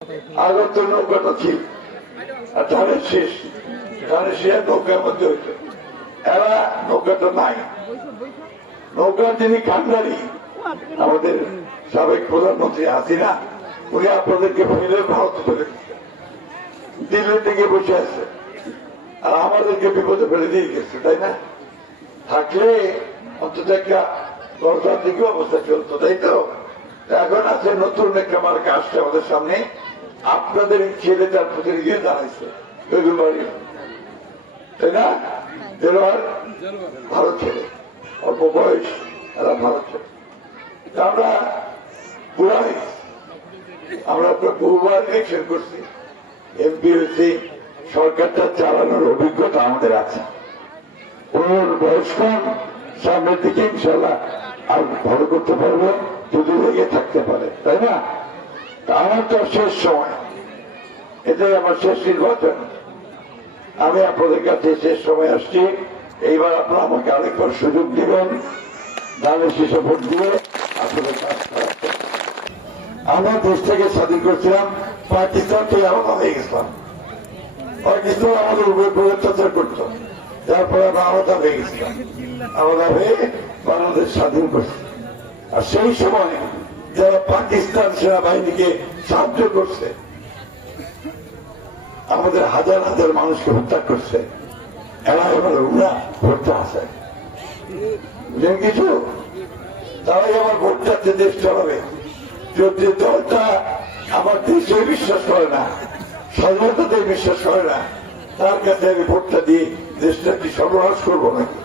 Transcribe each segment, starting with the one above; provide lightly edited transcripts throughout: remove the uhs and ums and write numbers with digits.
আগত নৌকাটা ছিল আর ধানের শেষ নৌকার মধ্যে হইত। এরা নৌকাটা নাই। নৌকার যিনি কান্ডারি আমাদের সাবেক প্রধানমন্ত্রী হাসিনা, উনি আপনাদেরকে ফেলে ভারত ফেলে দিল্লি থেকে বসে আছে আর আমাদেরকে বিপদে ফেলে দিয়ে গেছে, তাই না? থাকলে অন্তত একটা গণতান্ত্রিক অবস্থা চলতো, তাই তো? এখন আছে নতুন একটা মার্কা আসছে আমাদের সামনে। আপনাদের ছেলে তার প্রতিনিধি দাঁড়াইছে, তাই না? ভারত ছেলে, অল্প বয়স, এরা ভারত ছেলে। আমরা পুরাই আমরা বহুবার ইলেকশন করছি, এমপি হয়েছি, সরকারটা চালানোর অভিজ্ঞতা আমাদের আছে। ওর বয়স কম, সামনের দিকে ইনশাল্লাহ আর ভালো করতে পারবে যদি লেগে থাকতে পারে, তাই না? আমার তো শেষ সময়, এটাই আমার শেষ নির্বাচন। আমি আপনাদের কাছে শেষ সময় আসছি। এইবার আপনারা আমাকে আরেকবার সুযোগ দিবেন, দানের শীর্ষে ভোট দিয়ে আপনাদের কাজ করাচ্ছেন। আমরা দেশটাকে স্বাধীন করছিলাম, পাকিস্তান থেকে আলাদা হয়ে গেছিলাম। পাকিস্তান আমাদের উপরে অত্যাচার করতো, তারপরে আমরা আলাদা হয়ে গেছিলাম। আলাদা হয়ে বাংলাদেশ স্বাধীন করছি। আর সেই সময় যারা পাকিস্তান সেনাবাহিনীকে সাহায্য করছে, আমাদের হাজার হাজার মানুষকে হত্যা করছে, এরা এবার ওরা ভোটটা আসে কিছু, তারাই আমার ভোট চাচ্ছে দেশ চালাবে। যদি দলটা আমার দেশে বিশ্বাস করে না, স্বাধীনতাতে বিশ্বাস করে না, তার কাছে আমি ভোটটা দিয়ে দেশটা কি সর্বনাশ করবো নাকি?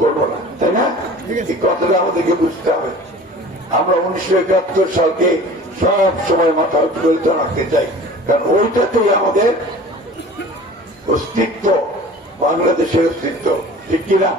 করবো না, তাই না? এই কথাটা আমাদেরকে বুঝতে হবে। আমরা 1971 সালকে সব সময় মাথা উত্তোলিত রাখতে চাই, কারণ ওইটাতেই আমাদের অস্তিত্ব, বাংলাদেশের অস্তিত্ব, ঠিক কিনা?